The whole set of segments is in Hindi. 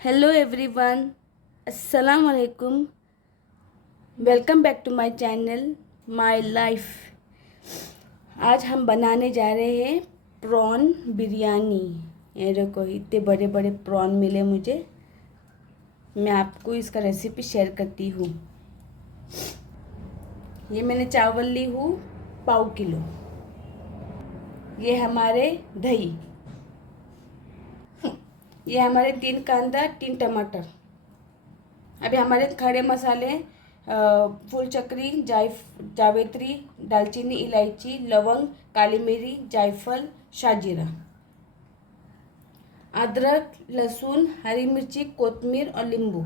हेलो एवरीवन, अस्सलाम वालेकुम। Welcome back to my channel my life. आज हम बनाने जा रहे हैं प्रॉन बिरयानी। ये देखो, इतने बड़े बड़े प्रॉन मिले मुझे। मैं आपको इसका रेसिपी शेयर करती हूँ। ये मैंने चावल ली हूँ पाव किलो। ये हमारे दही, ये हमारे 3 कांदा 3 टमाटर। अभी हमारे खड़े मसाले फूल चक्री, जावित्री, दालचीनी, इलायची, लवंग, काली मिरी, जायफल, शाजीरा, अदरक, लहसुन, हरी मिर्ची, कोतमीर और नींबू।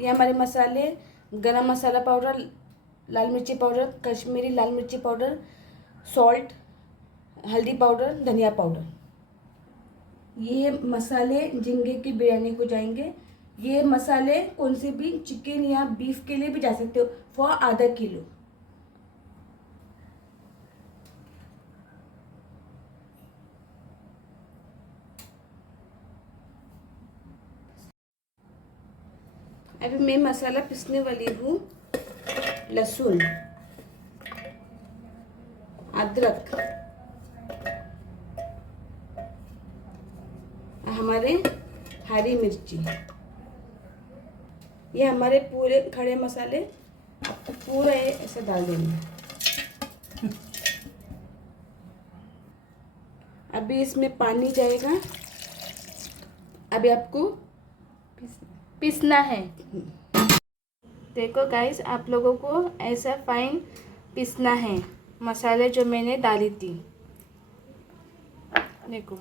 ये हमारे मसाले: गरम मसाला पाउडर, लाल मिर्ची पाउडर, कश्मीरी लाल मिर्ची पाउडर, सॉल्ट, हल्दी पाउडर, धनिया पाउडर। ये मसाले झींगे की बिरयानी को जाएंगे। ये मसाले कौन से भी चिकन या बीफ के लिए भी जा सकते हो फॉर आधा किलो। अभी मैं मसाला पीसने वाली हूँ। लहसुन, अदरक, हमारे हरी मिर्ची, ये हमारे पूरे खड़े मसाले आपको पूरा ऐसे डाल देंगे। अभी इसमें पानी जाएगा। अभी आपको पीसना है। देखो गाइस, आप लोगों को ऐसा फाइन पीसना है मसाले जो मैंने डाली थी। देखो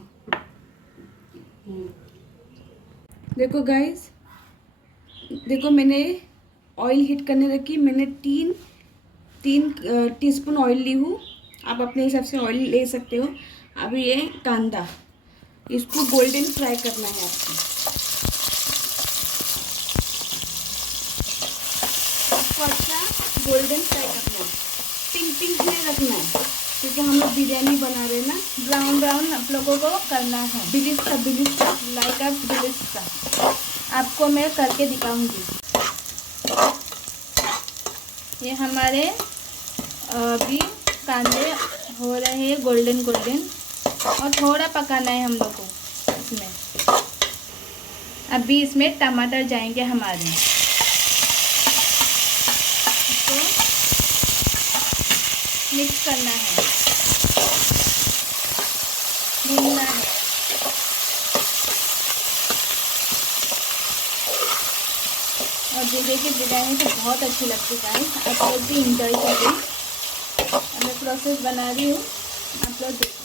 देखो गाइस, देखो मैंने ऑयल हीट करने रखी। मैंने तीन टीस्पून ऑयल ली हूँ। आप अपने हिसाब से ऑयल ले सकते हो। अभी ये कांदा, इसको गोल्डन फ्राई करना है आपको अच्छा गोल्डन फ्राई करना है। पिंक नहीं रखना है, क्योंकि हम लोग बिरयानी बना रहे हैं ना। ब्राउन ब्राउन आप लोगों को करना है। बिलिस्ता लाइक आप बिलिस्ता आपको मैं करके दिखाऊंगी। ये हमारे अभी कांदे हो रहे हैं गोल्डन और थोड़ा पकाना है हम लोग को इसमें। अभी इसमें टमाटर जाएंगे हमारे। इसको मिक्स करना है, भूनना है। और झींगे की बिरयानी तो बहुत अच्छी लगती है। आप लोग भी इंजॉय करें। मैं प्रोसेस बना रही हूँ, आप लोग देखो।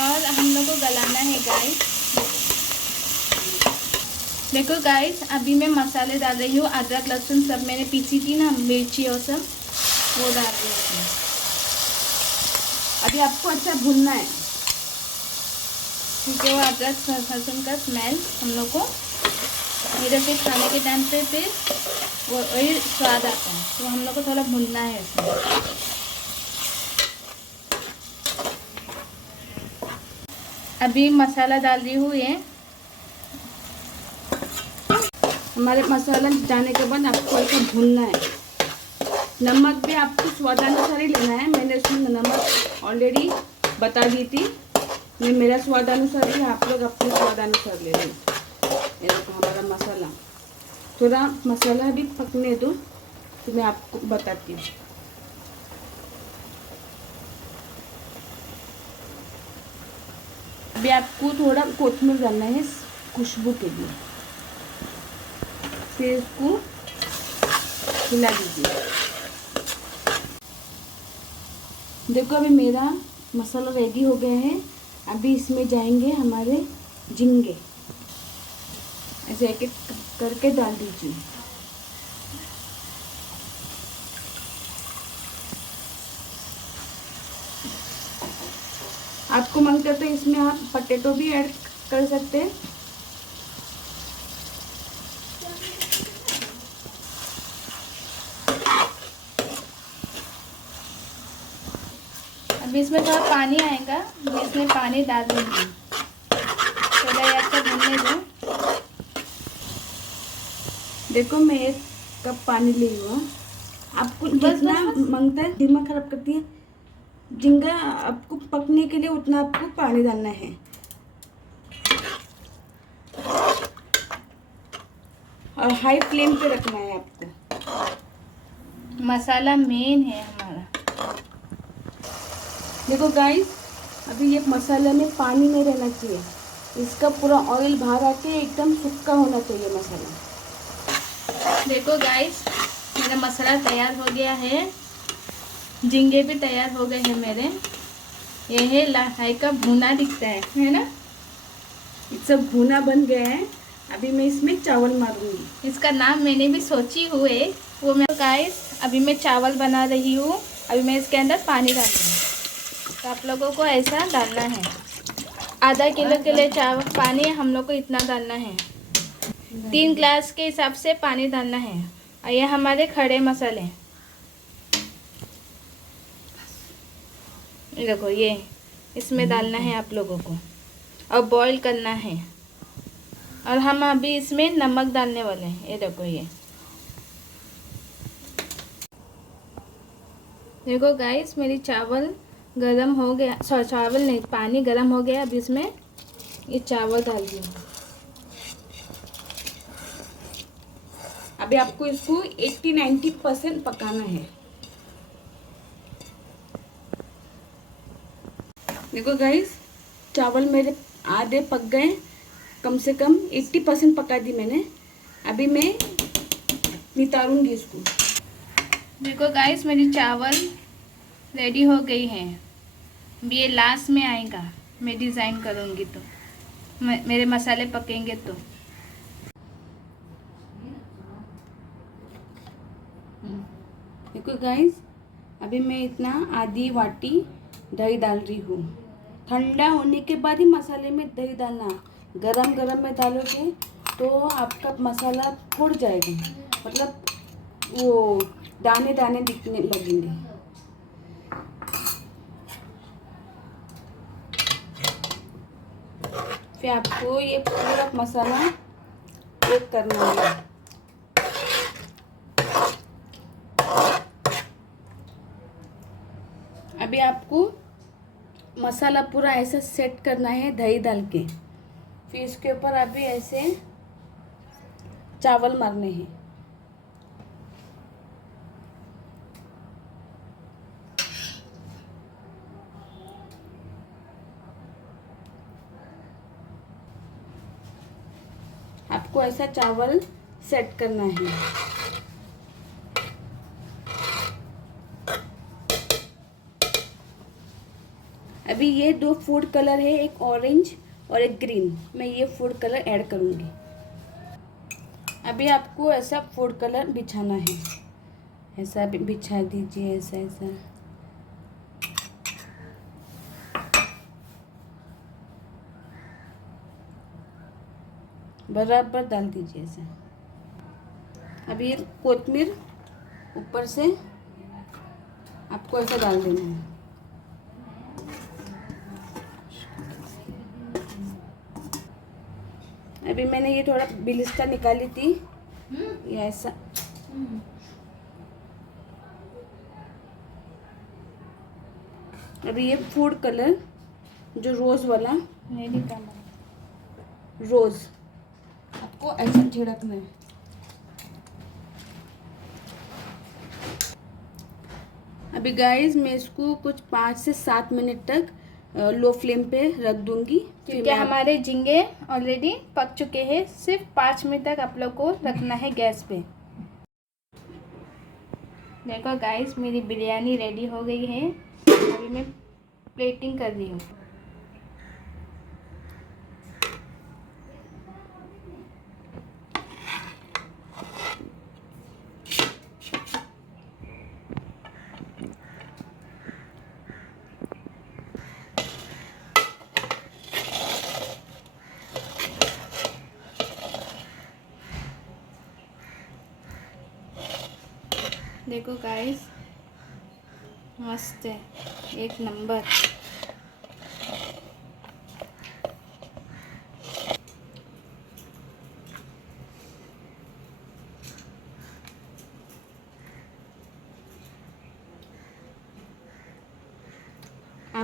और हम लोग को गलाना है गाइस। देखो गाइस, अभी मैं मसाले डाल रही हूँ। अदरक लहसुन सब मैंने पीसी थी ना, मिर्ची और सब वो डाल रही हूँ। अभी आपको अच्छा भूनना है, क्योंकि वो अदरक लहसुन का स्मेल हम लोग को इधर से खाने के टाइम पे फिर वो वही स्वाद आता है। तो हम लोग को थोड़ा भूनना है इसमें। अभी मसाला डाल रही हूँ। ये हमारे मसाला डालने के बाद आपको ऐसा भूनना है। नमक भी आपको स्वादानुसार ही लेना है। मैंने उसमें नमक ऑलरेडी बता दी थी। मैं मेरा स्वादानुसार ही, आप लोग अपने स्वादानुसार ले लें। ये देखो हमारा मसाला, थोड़ा मसाला भी पकने दो तो मैं आपको बताती हूँ। अभी आपको थोड़ा कोतमीर डालना है खुशबू के लिए। फिर इसको हिला दीजिए। देखो अभी मेरा मसाला रेडी हो गया है। अभी इसमें जाएंगे हमारे झींगे। ऐसे एक एक करके डाल दीजिए। आपको मन करता है इसमें आप पोटैटो भी ऐड कर सकते हैं। अभी इसमें थोड़ा पानी आएगा, मैं इसमें पानी डाल दूँगी। थोड़ा अच्छा भूनने दो। देखो मैं 1 कप पानी ली हूँ। आपको जितना मांगता है, दिमाग खराब करती है। झींगा आपको पकने के लिए उतना आपको पानी डालना है। और हाई फ्लेम पे रखना है आपको। मसाला मेन है हमारा। देखो गाइस, अभी ये मसाले में पानी नहीं रहना चाहिए। इसका पूरा ऑयल बाहर आके एकदम सूखा होना चाहिए मसाला। देखो गाइस, मेरा मसाला तैयार हो गया है। झींगे भी तैयार हो गए हैं मेरे। ये है लाचाई का भुना दिखता है ना। ये सब भुना बन गया है। अभी मैं इसमें चावल मारूंगी। इसका नाम मैंने भी सोची हुए वो मैं गाइस अभी मैं चावल बना रही हूँ। अभी मैं इसके अंदर पानी डालूंगी। तो आप लोगों को ऐसा डालना है। आधा किलो के लिए चावल पानी हम लोग को इतना डालना है। 3 ग्लास के हिसाब से पानी डालना है। और ये हमारे खड़े मसाले, देखो ये इसमें डालना है आप लोगों को और बॉईल करना है। और हम अभी इसमें नमक डालने वाले हैं। ये देखो, ये देखो गाइस, मेरी चावल गरम हो गया। सॉरी, चावल नहीं, पानी गरम हो गया। अभी इसमें ये चावल डाल दिया। अभी आपको इसको 80-90% पकाना है। देखो गाइस, चावल मेरे आधे पक गए। कम से कम 80% पका दी मैंने। अभी मैं नितारूंगी इसको। देखो गाइस, मेरी चावल रेडी हो गई है। अभी ये लास्ट में आएगा, मैं डिज़ाइन करूँगी तो मेरे मसाले पकेंगे तो। देखो गाइस, अभी मैं इतना आधी वाटी दही डाल रही हूँ। ठंडा होने के बाद ही मसाले में दही डालना। गरम गरम में डालोगे तो आपका मसाला फूट जाएगा, मतलब वो दाने दाने दिखने लगेंगे। फिर आपको ये पूरा मसाला एक करना है। अभी आपको मसाला पूरा ऐसा सेट करना है दही डाल के। फिर इसके ऊपर अभी ऐसे चावल मारने हैं। आपको ऐसा चावल सेट करना है। अभी ये 2 फूड कलर है, एक ऑरेंज और एक ग्रीन। मैं ये फूड कलर ऐड करूँगी। अभी आपको ऐसा फूड कलर बिछाना है। ऐसा बिछा दीजिए, ऐसा ऐसा। बराबर डाल दीजिए ऐसा। अभी ये कोथिमीर ऊपर से आपको ऐसा डाल देना है। अभी मैंने ये थोड़ा बिलिस्ता निकाली थी, ये ऐसा। अभी ये फूड कलर जो रोज़ वाला, रोज़ आपको ऐसा छिड़कना है। अभी गाइस मैं इसको कुछ 5 से 7 मिनट तक लो फ्लेम पे रख दूंगी, क्योंकि हमारे झींगे ऑलरेडी पक चुके हैं। सिर्फ 5 मिनट तक आप लोग को रखना है गैस पे। देखो गाइस, मेरी बिरयानी रेडी हो गई है। अभी मैं प्लेटिंग कर रही हूँ। देखो गाइस, मस्त है, एक नंबर।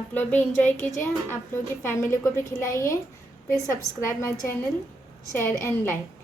आप लोग भी इंजॉय कीजिए, आप लोग की फैमिली को भी खिलाइए। Please subscribe my channel, share and like.